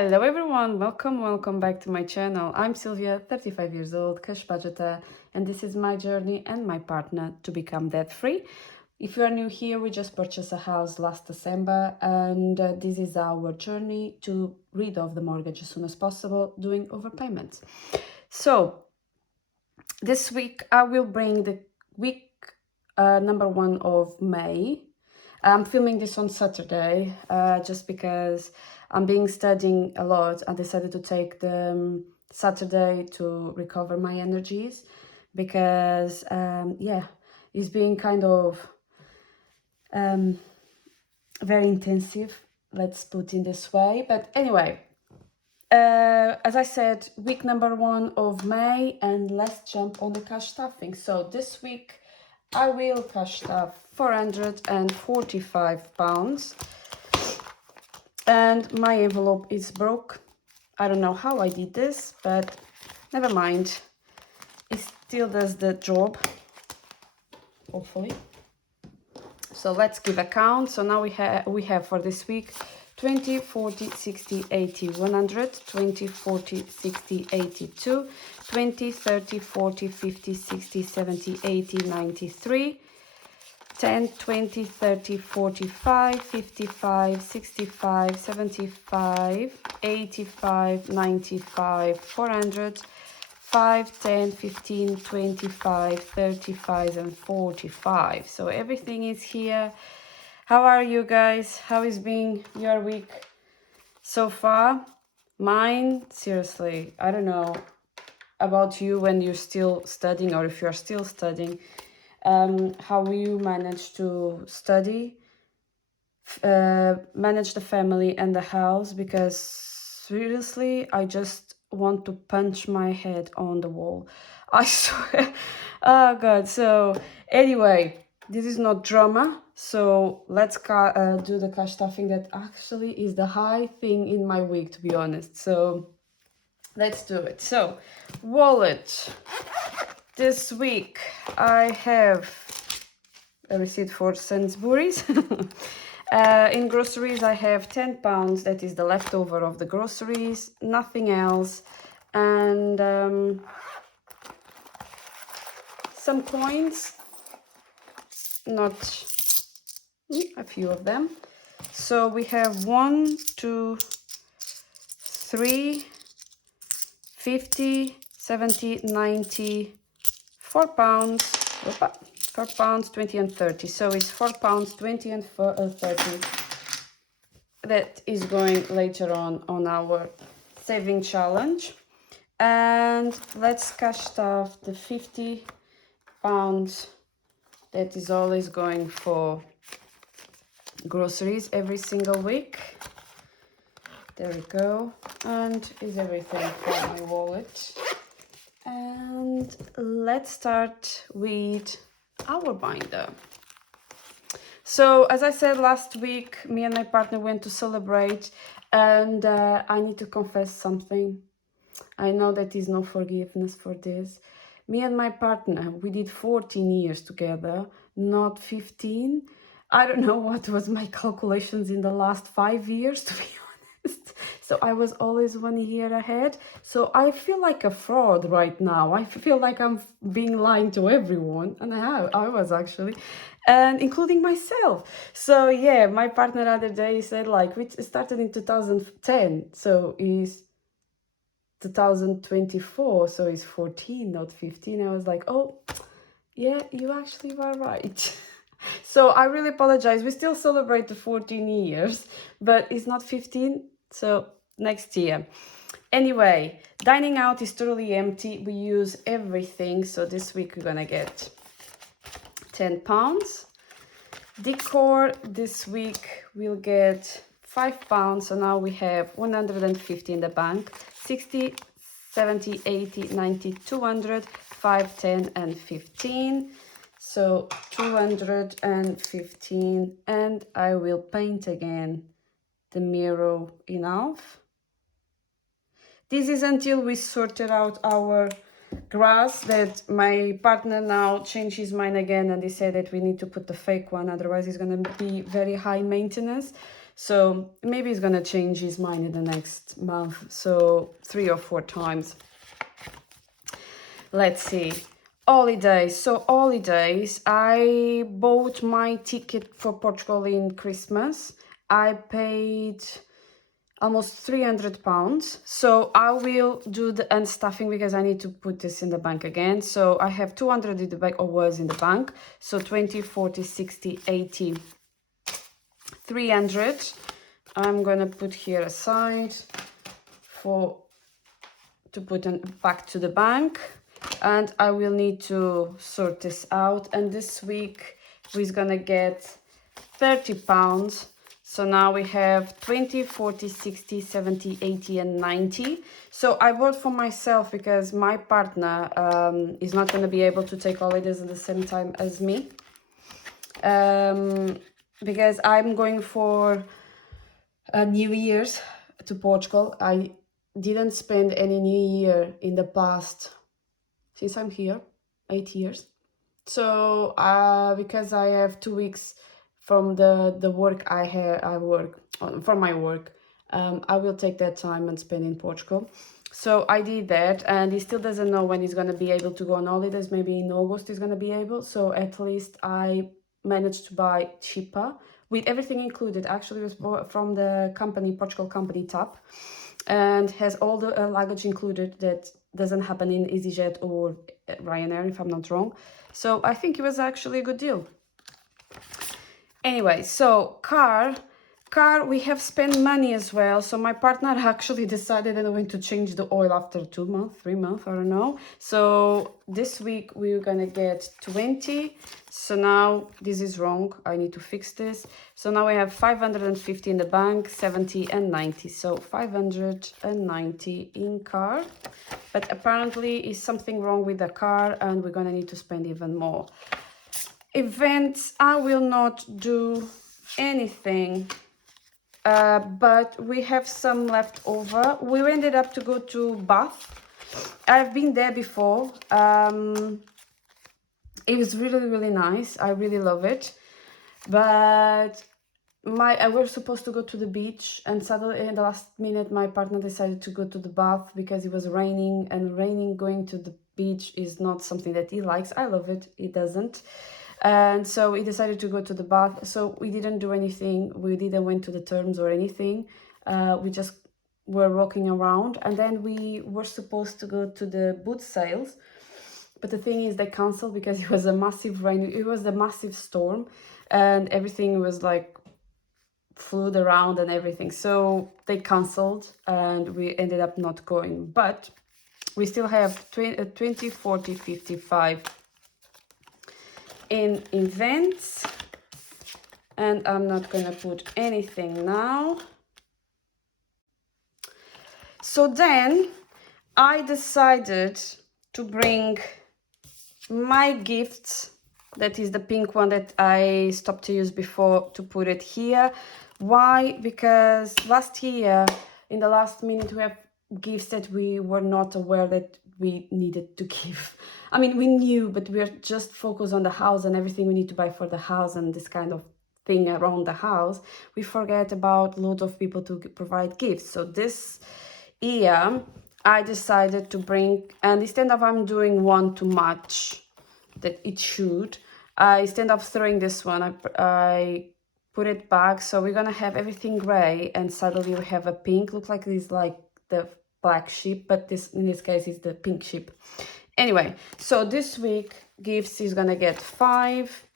Hello everyone, welcome back to my channel. I'm Sylvia, 35 years old, cash budgeter, and this is my journey and my partner to become debt free. If you are new here, we just purchased a house last December, and this is our journey to rid off the mortgage as soon as possible, doing overpayments. So this week I will bring the week number 1 of May. I'm filming this on Saturday just because I'm studying a lot. I decided to take the Saturday to recover my energies because yeah, it's been kind of very intensive, let's put it this way. But anyway, as I said, week number 1 of May, and let's jump on the cash stuffing. So this week I will cash stuff £445, and my envelope is broke. I don't know how I did this, but never mind. It still does the job, hopefully. So let's give a count. So now we have for this week 20, 40, 60, 80, 100, 20, 40, 60, 82, 20, 30, 40, 50, 60, 70, 80, 93, 10, 20, 30, 45, 55, 65, 75, 85, 95, 400, 5, 10, 15, 25, 35, and 45. So everything is here. How are you guys? How is being your week so far? Mine, seriously, I don't know about you when you're still studying, or if you're still studying, how you manage to study, manage the family and the house, because seriously, I just want to punch my head on the wall. I swear. Oh God. So anyway, this is not drama, so let's do the cash stuffing. That actually is the high thing in my week, to be honest. So let's do it. So wallet. This week I have a receipt for Sainsbury's. In groceries I have £10, that is the leftover of the groceries, nothing else, and some coins, not a few of them. So we have 1, 2, 3, 50, 70, 90, £4, £4, 20 and 30. So it's £4, 20 and 30. That is going later on our saving challenge. And let's cash stuff the £50. That is always going for groceries every single week. There we go. And is everything for my wallet. And let's start with our binder. So as I said last week, me and my partner went to celebrate, and I need to confess something. I know that is no forgiveness for this. Me and my partner, we did 14 years together, not 15. I don't know what was my calculations in the last 5 years, to be honest. So I was always 1 year ahead. So I feel like a fraud right now. I feel like I'm being lying to everyone. And I was actually, and including myself. So yeah, my partner the other day said, like, which started in 2010. So he's 2024, so it's 14, not 15. I was like, oh yeah, you actually were right. So I really apologize. We still celebrate the 14 years, but it's not 15, so next year. Anyway, dining out is totally empty. We use everything, so this week we're gonna get £10. Decor this week we'll get £5, so now we have 150 in the bank. 60, 70, 80, 90, 200, 5, 10, and 15. So 215, and I will paint again the mirror in half. This is until we sorted out our grass, that my partner now changed his mind again, and he said that we need to put the fake one, otherwise it's going to be very high maintenance. So maybe he's gonna change his mind in the next month. So 3 or 4 times. Let's see. Holidays. So holidays, I bought my ticket for Portugal in Christmas. I paid almost £300. So I will do the unstuffing because I need to put this in the bank again. So I have 200 in the bank, or was in the bank. So 20, 40, 60, 80, 300. I'm gonna put here aside to put back to the bank. And I will need to sort this out. And this week we're gonna get £30. So now we have 20, 40, 60, 70, 80 and 90. So I bought for myself because my partner is not going to be able to take holidays at the same time as me. Because I'm going for New Year's to Portugal. I didn't spend any New Year in the past since I'm here, 8 years. So because I have 2 weeks from the work I work for my work, I will take that time and spend in Portugal. So I did that, and he still doesn't know when he's going to be able to go on holidays. Maybe in August he's going to be able. So at least I managed to buy cheaper with everything included. Actually, it was from the company, Portugal company TAP, and has all the luggage included that doesn't happen in EasyJet or Ryanair, if I'm not wrong. So I think it was actually a good deal. Anyway, so car, we have spent money as well. So my partner actually decided that I'm going to change the oil after 2 months, 3 months, I don't know. So this week we're gonna get 20. So now this is wrong. I need to fix this. So now we have 550 in the bank, 70 and 90. So 590 in car. But apparently is something wrong with the car and we're gonna need to spend even more. Events, I will not do anything, but we have some left over. We ended up to go to Bath. I've been there before. It was really, really nice. I really love it. But I was supposed to go to the beach, and suddenly in the last minute my partner decided to go to the bath because it was raining, and going to the beach is not something that he likes. I love it, he doesn't. And so he decided to go to the bath. So we didn't do anything. We didn't went to the terms or anything. We just were walking around, and then we were supposed to go to the boot sales, but the thing is they canceled because it was a massive rain. It was a massive storm, and everything was like flew around and everything. So they canceled, and we ended up not going. But we still have 20, 40, 55 in events, and I'm not gonna put anything now. So then I decided to bring my gifts, that is the pink one that I stopped to use before, to put it here. Why? Because last year in the last minute we have gifts that we were not aware that we needed to give. I mean, we knew, but we are just focused on the house and everything we need to buy for the house and this kind of thing around the house. We forget about loads of people to provide gifts. So this year I decided to bring, and instead of I'm doing one to match that it should, instead of throwing this one, I put it back. So we're gonna have everything gray, and suddenly we have a pink. Looks like this, like the black sheep, but this in this case is the pink sheep. Anyway, so this week gifts is gonna get 5.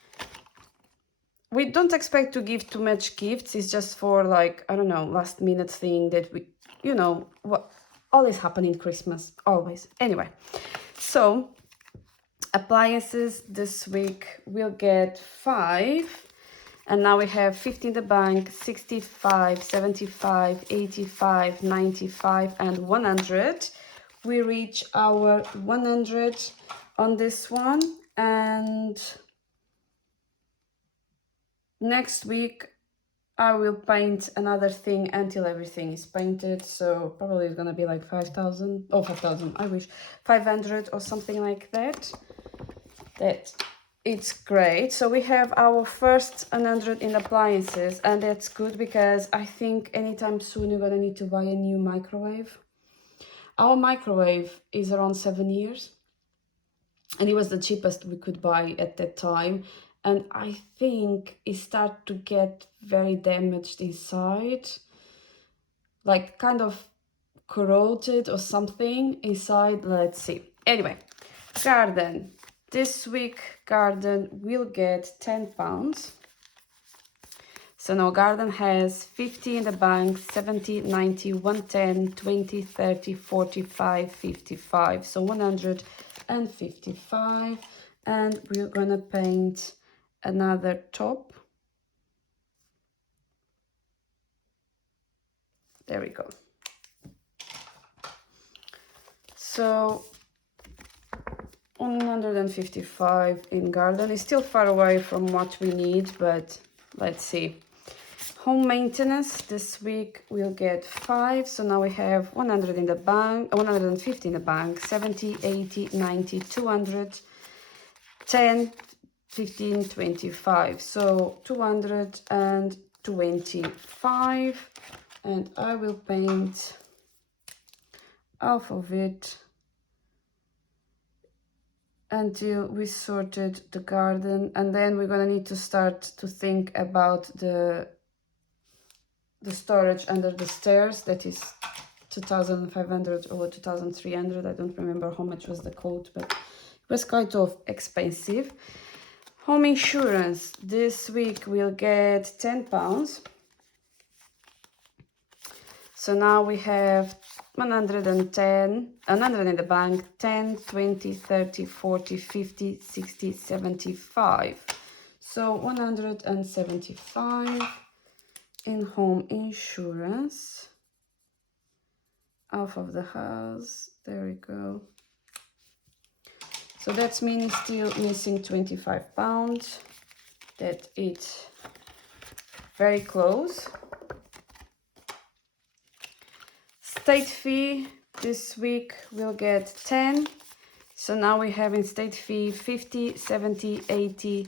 We don't expect to give too much gifts. It's just for, like, I don't know, last minute thing that we, you know, what always happen in Christmas, always. Anyway, so appliances this week will get 5. And now we have 50 in the bank, 65, 75, 85, 95, and 100. We reach our 100 on this one. And next week I will paint another thing until everything is painted. So probably it's gonna be like 5,000, oh 5,000, I wish, 500 or something like that. That it's great. So we have our first 100 in appliances, and that's good because I think anytime soon you're gonna need to buy a new microwave. Our microwave is around 7 years, and it was the cheapest we could buy at that time. And I think it started to get very damaged inside, like kind of corroded or something inside. Let's see. Anyway, garden. This week, garden will get £10. So now garden has 50 in the bank, 70, 90, 110, 20, 30, 45, 55. So 155. And we're gonna paint another top. There we go. So 155 in garden is still far away from what we need, but let's see. Home maintenance this week we'll get 5. So now we have 100 in the bank, 150 in the bank, 70, 80, 90, 200, 10, 15, 25. So 225, and I will paint half of it until we sorted the garden, and then we're gonna need to start to think about the storage under the stairs. That is 2,500 or 2,300. I don't remember how much was the quote, but it was quite expensive. Home insurance this week we'll get £10. So now we have 110, 100 in the bank, 10, 20, 30, 40, 50, 60, 75. So 175 in home insurance. Half of the house, there we go. So that's meaning still missing £25. That it's very close. State fee this week we'll get 10. So now we have in state fee 50, 70, 80,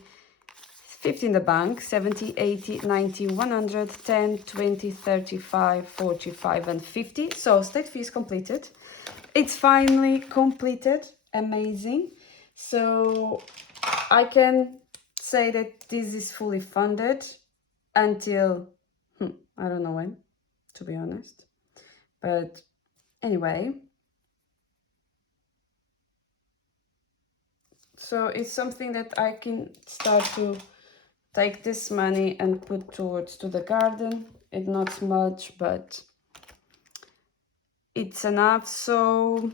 50 in the bank, 70, 80, 90, 100, 10, 20, 35, 45, and 50. So state fee is completed. It's finally completed. Amazing. So I can say that this is fully funded until, I don't know when, to be honest. But anyway, so it's something that I can start to take this money and put towards to the garden. It's not much, but it's enough. So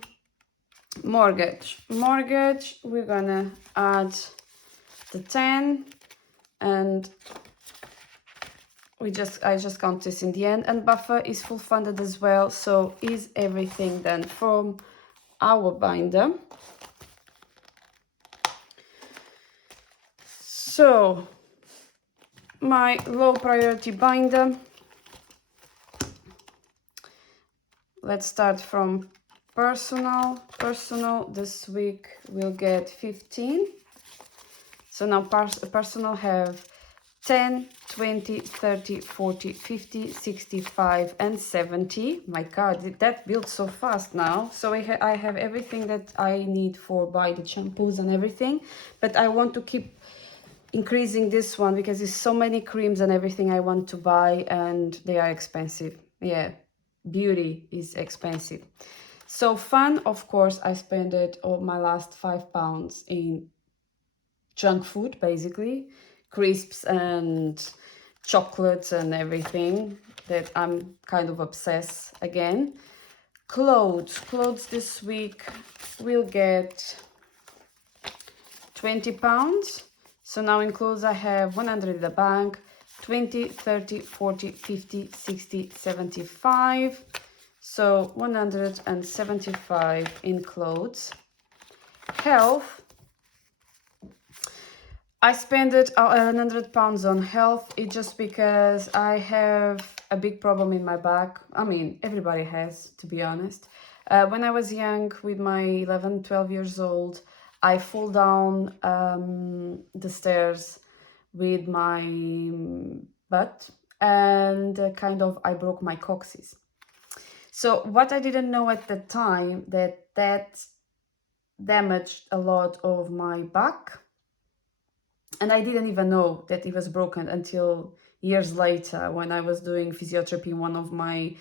mortgage, we're gonna add the 10, and I just count this in the end, and buffer is full funded as well. So is everything then from our binder. So my low priority binder, let's start from personal this week we'll get 15. So now personal have 10, 20, 30, 40, 50, 65, and 70. My God, that built so fast now. So I have everything that I need for buy the shampoos and everything, but I want to keep increasing this one because there's so many creams and everything I want to buy, and they are expensive. Yeah, beauty is expensive. So fun, of course, I spent all my last £5 in junk food, basically. Crisps and chocolates and everything that I'm kind of obsessed again. Clothes this week will get £20. So now in clothes I have 100 in the bank, 20, 30, 40, 50, 60, 75. So 175 in clothes. Health, I spent £100 on health. It's just because I have a big problem in my back. I mean, everybody has, to be honest. When I was young, with my 11, 12 years old, I fall down the stairs with my butt, and kind of I broke my coccyx. So what I didn't know at the time, that damaged a lot of my back, and I didn't even know that it was broken until years later when I was doing physiotherapy in one of my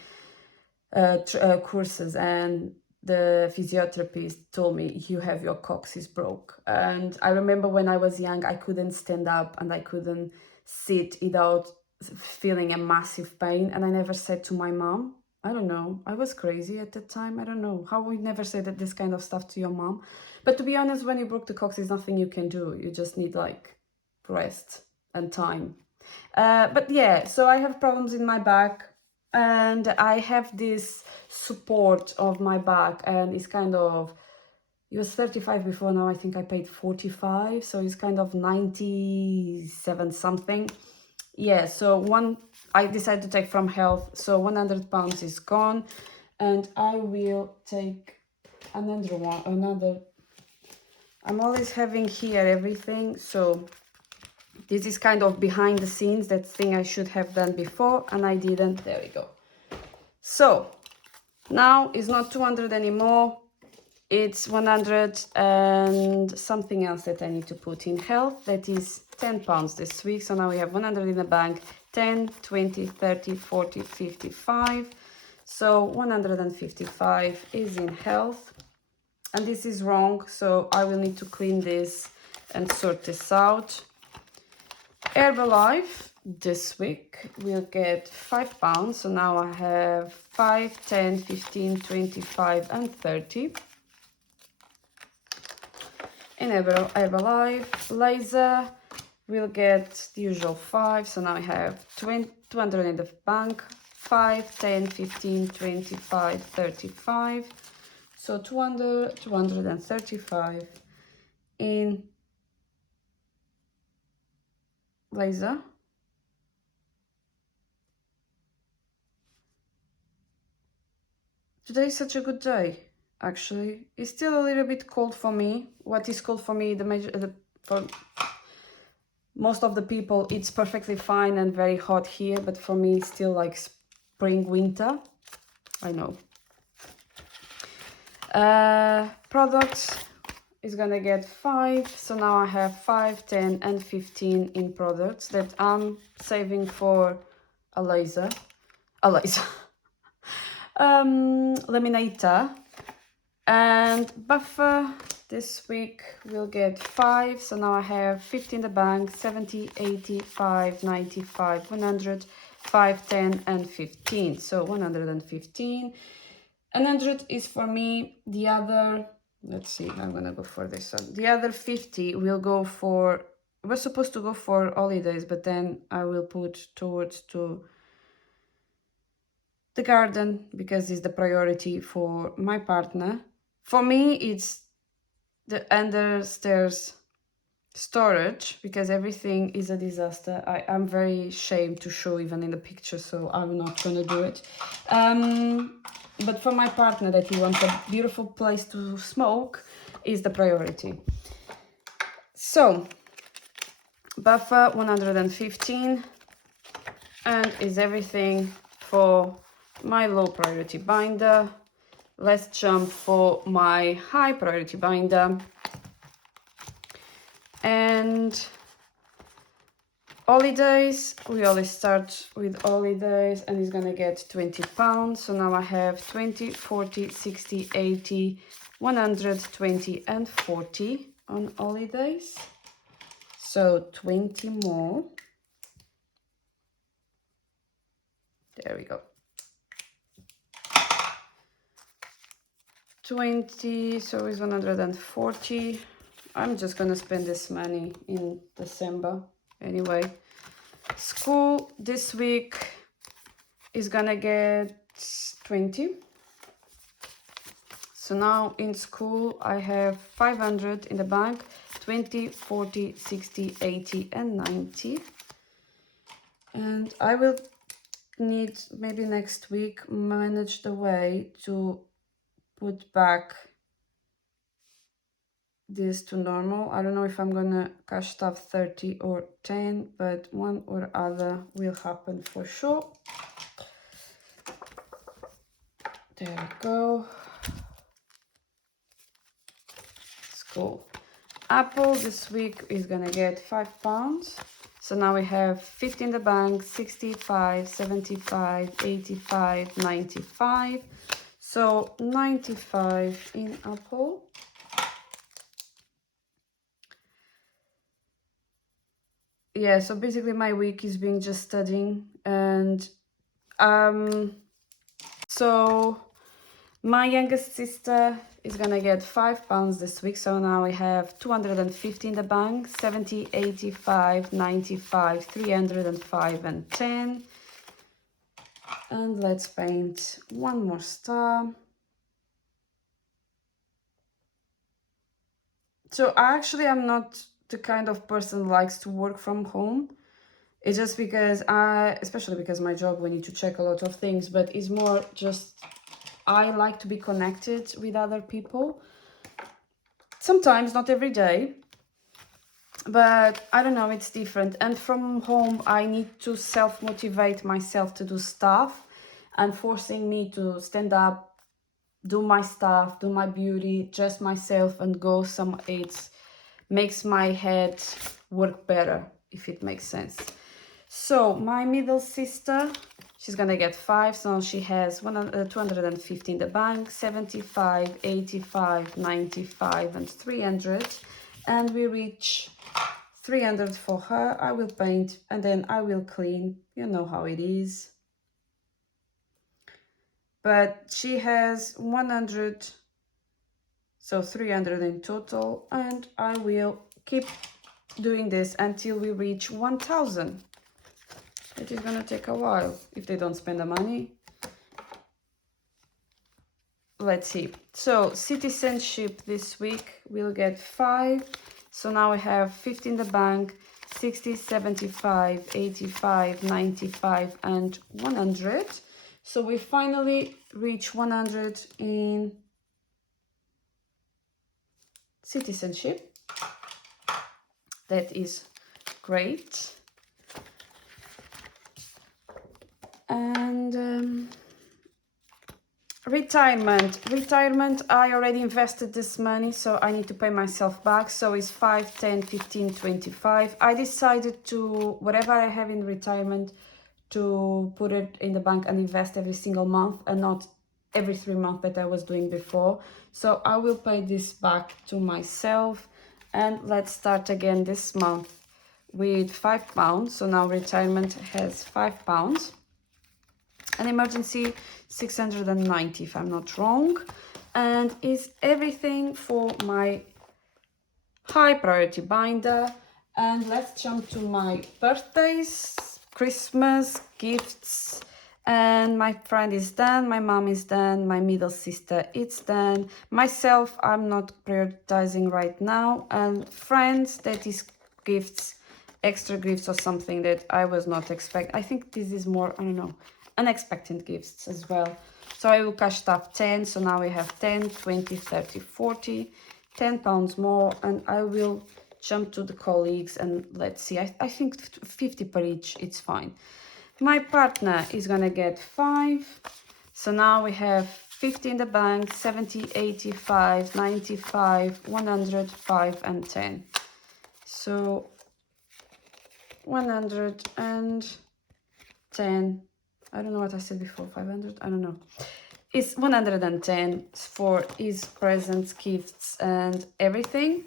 courses, and the physiotherapist told me, you have your coccyx broke. And I remember when I was young, I couldn't stand up and I couldn't sit without feeling a massive pain, and I never said to my mom. I don't know, I was crazy at the time. I don't know how we never said that this kind of stuff to your mom. But to be honest, when you broke the coccyx, nothing you can do. You just need like rest and time. But yeah, so I have problems in my back, and I have this support of my back, and it's kind of, it was 35 before, now I think I paid 45, so it's kind of 97 something. Yeah, so I decided to take from health, so 100 pounds is gone, and I will take another one. I'm always having here everything, so this is kind of behind the scenes, that thing I should have done before and I didn't. There we go. So now it's not 200 anymore, it's 100 and something else that I need to put in health. That is 10 pounds this week. So now we have 100 in the bank, 10, 20, 30, 40, 55. So 155 is in health. And this is wrong, so I will need to clean this and sort this out. Herbalife this week will get 5 pounds, so now I have 5, 10, 15, 25 and 30 in Herbalife. Laser will get the usual 5, so now I have 200 in the bank, 5, 10, 15, 25, 35, so 200, 235 in Laser. Today is such a good day, actually. It's still a little bit cold for me. What is cold for me, for most of the people, it's perfectly fine and very hot here, but for me, it's still like spring, winter. I know. Products is gonna get 5, so now I have 5, 10 and 15 in products that I'm saving for a laser. Laminator, and buffer this week will get 5, so now I have 50 in the bank, 70, 85, 95, 100, 5, 10 and 15, so 115. 100 is for me. The other, let's see, I'm gonna go for this one. The other 50 will go for, we're supposed to go for holidays, but then I will put towards to the garden, because it's the priority for my partner. For me, it's the understairs storage, because everything is a disaster. I'm very ashamed to show even in the picture, so I'm not gonna do it. But for my partner, that he wants a beautiful place to smoke, is the priority. So buffer 115, and is everything for my low priority binder. Let's jump for my high priority binder. And holidays, we always start with holidays, and it's gonna get 20 pounds. So now I have 20, 40, 60, 80, 100, 20 and 40 on holidays. So 20 more. There we go. 20, so it's 140. I'm just gonna spend this money in December anyway. School this week is gonna get 20. So now in school I have 500 in the bank, 20, 40, 60, 80 and 90. And I will need, maybe next week, manage the way to put back this to normal. I don't know if I'm gonna cash stuff 30 or 10, but one or other will happen for sure. There we go. It's cool. Apple this week is gonna get £5. So now we have 50 in the bank, 65, 75, 85, 95. So 95 in Apple. Yeah, so basically my week is being just studying, and so my youngest sister is gonna get £5 this week. So now we have 250 in the bank, 70, 85, 95, 305 and 10. And let's paint one more star. So actually I'm not the kind of person who likes to work from home. It's just because especially because my job, we need to check a lot of things, but it's more just I like to be connected with other people. Sometimes, not every day, but I don't know, it's different. And from home, I need to self-motivate myself to do stuff, and forcing me to stand up, do my stuff, do my beauty, dress myself and go some, it makes my head work better, if it makes sense. So my middle sister, she's gonna get 5, so she has 250 in the bank, 75, 85, 95 and 300, and we reach 300 for her. I will paint and then I will clean, you know how it is. But she has 100, so 300 in total, and I will keep doing this until we reach 1000. It is gonna take a while if they don't spend the money. Let's see. So citizenship this week will get 5. So now we have 50 in the bank, 60, 75, 85, 95 and 100. So we finally reach 100 in citizenship. That is great. And retirement, I already invested this money, so I need to pay myself back. So it's 5, 10, 15, 25. I decided to, whatever I have in retirement, to put it in the bank and invest every single month, and not every 3 months that I was doing before. So I will pay this back to myself. And let's start again this month with £5. So now retirement has £5. An emergency 690, if I'm not wrong, and is everything for my high priority binder. And let's jump to my birthdays, Christmas, gifts. And my friend is done, my mom is done, my middle sister it's done, myself I'm not prioritizing right now, and friends, that is gifts, extra gifts or something that I was not expecting. I think this is more, I don't know, unexpected gifts as well. So I will cash up 10, so now we have 10, 20, 30, 40, £10 more, and I will jump to the colleagues and let's see, I think 50 per each, it's fine. My partner is gonna get 5, so now we have 50 in the bank, 70, 85, 95, 105 and 10. So 110, I don't know what I said before, 500, I don't know. It's 110 for his presents, gifts and everything.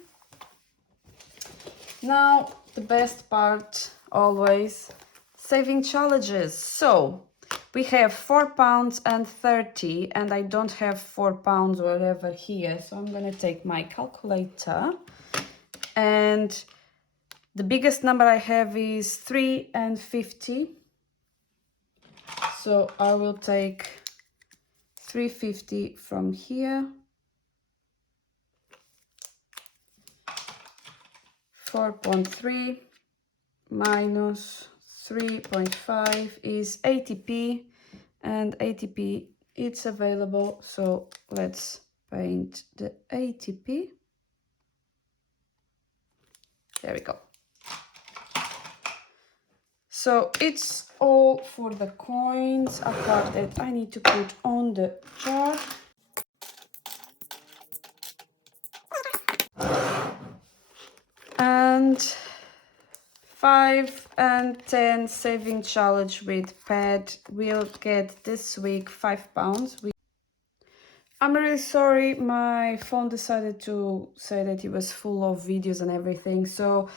Now the best part, always, saving challenges. So we have £4 and 30, and I don't have £4 whatever here, so I'm gonna take my calculator, and the biggest number I have is 3 and 50. So I will take 350 from here. 4.3 minus 3.5 is 80p, and 80p it's available. So let's paint the 80p. There we go. So it's all for the coins, apart that I need to put on the jar. And 5 and 10 saving challenge with pad will get this week £5. I'm really sorry, my phone decided to say that it was full of videos and everything, so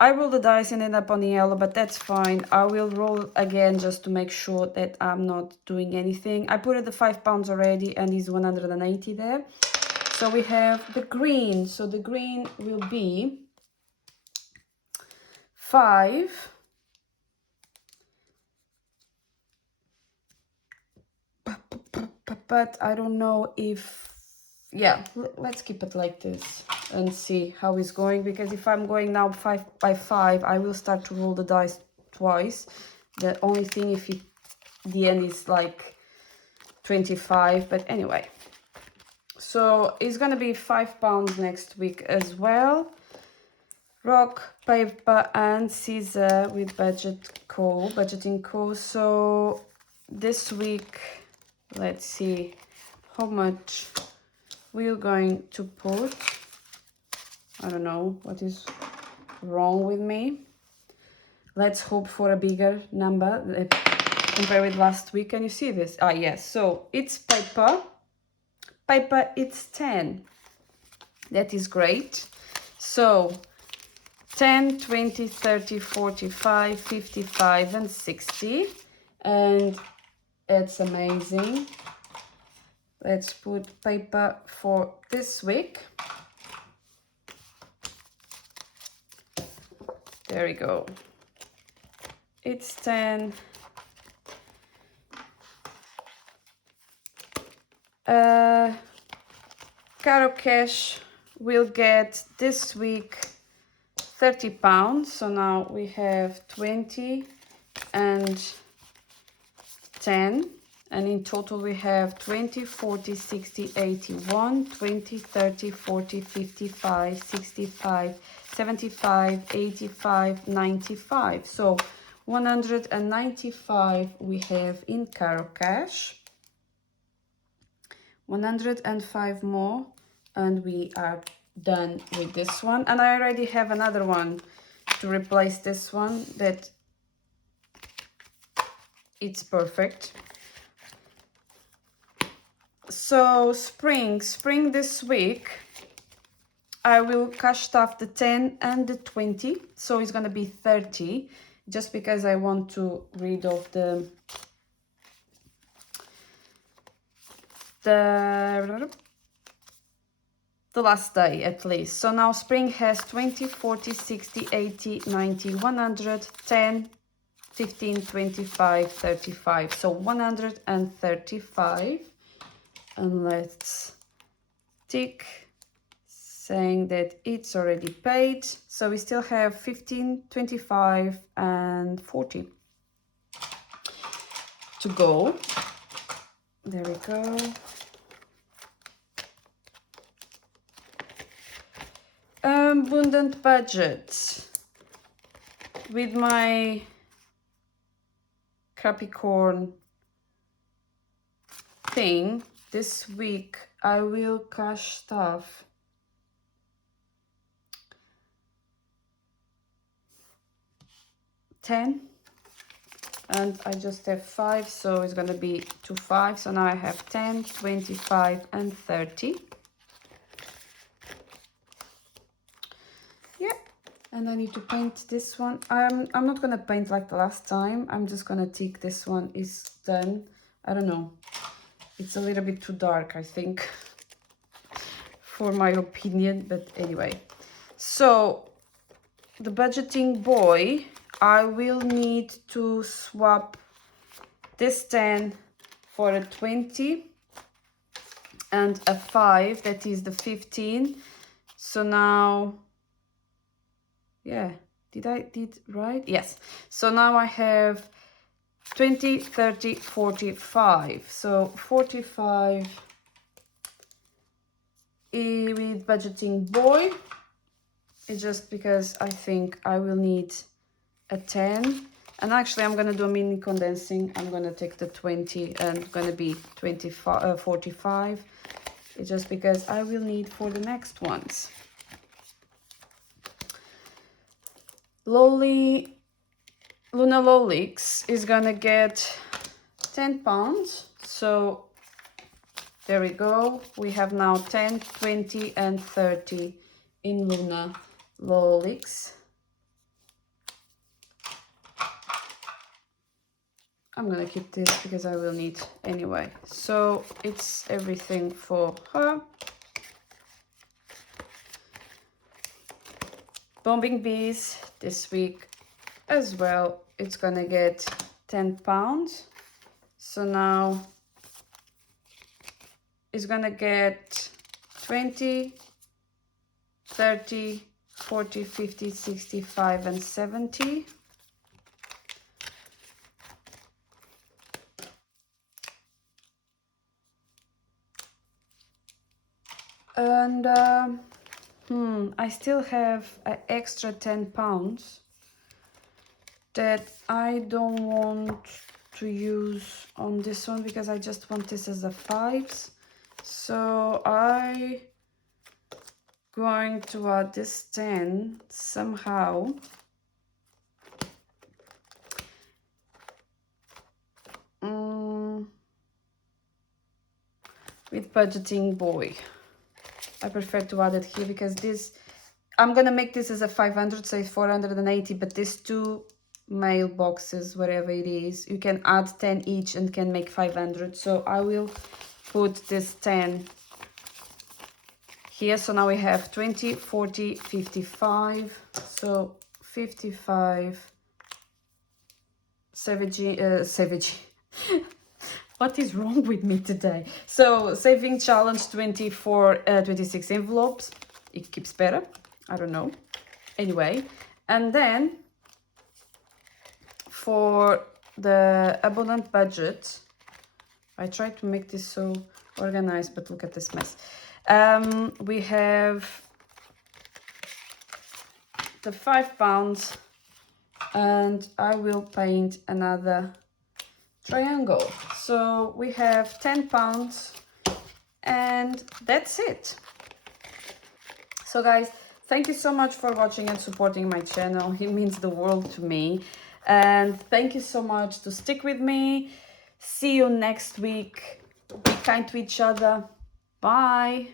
I rolled the dice and ended up on the yellow, but that's fine. I will roll again just to make sure that I'm not doing anything. I put it the £5 already and it's 180 there. So we have the green, so the green will be 5, but I don't know if, yeah, let's keep it like this and see how it's going, because if I'm going now 5 by 5, I will start to roll the dice twice. The only thing, if it, the end is like 25, but anyway. So it's gonna be £5 next week as well. Rock, paper and scissor with budgeting co. So this week, let's see how much we're going to put. I don't know what is wrong with me. Let's hope for a bigger number compared with last week. Can you see this? Ah, yes. So it's paper. Paper, it's 10. That is great. So 10, 20, 30, 45, 55 and 60. And it's amazing. Let's put paper for this week. There we go. It's 10. Caro Cash will get this week £30. So now we have 20 and 10. And in total we have 20, 40, 60, 81, 20, 30, 40, 55, 65, 75, 85, 95. So 195 we have in Caro Cash. 105 more and we are done with this one. And I already have another one to replace this one that it's perfect. So spring this week I will cash stuff the 10 and the 20, so it's gonna be 30, just because I want to rid of the last day at least. So now spring has 20, 40, 60, 80, 90, 100, 10, 15, 25, 35. So 135. And let's tick saying that it's already paid. So we still have 15, 25 and 40 to go. There we go. Abundant budget with my Capricorn thing. This week I will cash stuff 10 and I just have 5, so it's gonna be 2 5. So now I have 10, 25 and 30. Yeah, and I need to paint this one. I'm not gonna paint like the last time. I'm just gonna tick this one is done. I don't know, it's a little bit too dark, I think, for my opinion, but anyway. So the budgeting boy, I will need to swap this 10 for a 20 and a 5, that is the 15. So now, yeah, did right? Yes. So now I have 20, 30, 45. So 45 with budgeting boy. It's just because I think I will need a 10. And actually, I'm going to do a mini condensing. I'm going to take the 20 and going to be 25, 45. It's just because I will need for the next ones. LUNALLOLYX is going to get 10 pounds. So there we go. We have now 10, 20, and 30 in LUNALLOLYX. I'm gonna keep this because I will need anyway. So it's everything for her. Bombing Bees this week as well. It's gonna get 10 pounds. So now it's gonna get 20, 30, 40, 50, 65, and 70. And I still have an extra 10 pounds that I don't want to use on this one because I just want this as a 5s. So I going to add this 10 somehow. With Budgeting Boy. I prefer to add it here because this, I'm gonna make this as a 500, say 480, but these two mailboxes, whatever it is, you can add 10 each and can make 500. So I will put this 10 here. So now we have 20, 40, 55. So 55, savage. What is wrong with me today? So saving challenge 24, 26 envelopes. It keeps better. I don't know. Anyway, and then for the abundant budget, I tried to make this so organized, but look at this mess. We have the 5 pounds, and I will paint another triangle. So we have 10 pounds and that's it. So guys, thank you so much for watching and supporting my channel. It means the world to me. And thank you so much to stick with me. See you next week. Be kind to each other. Bye.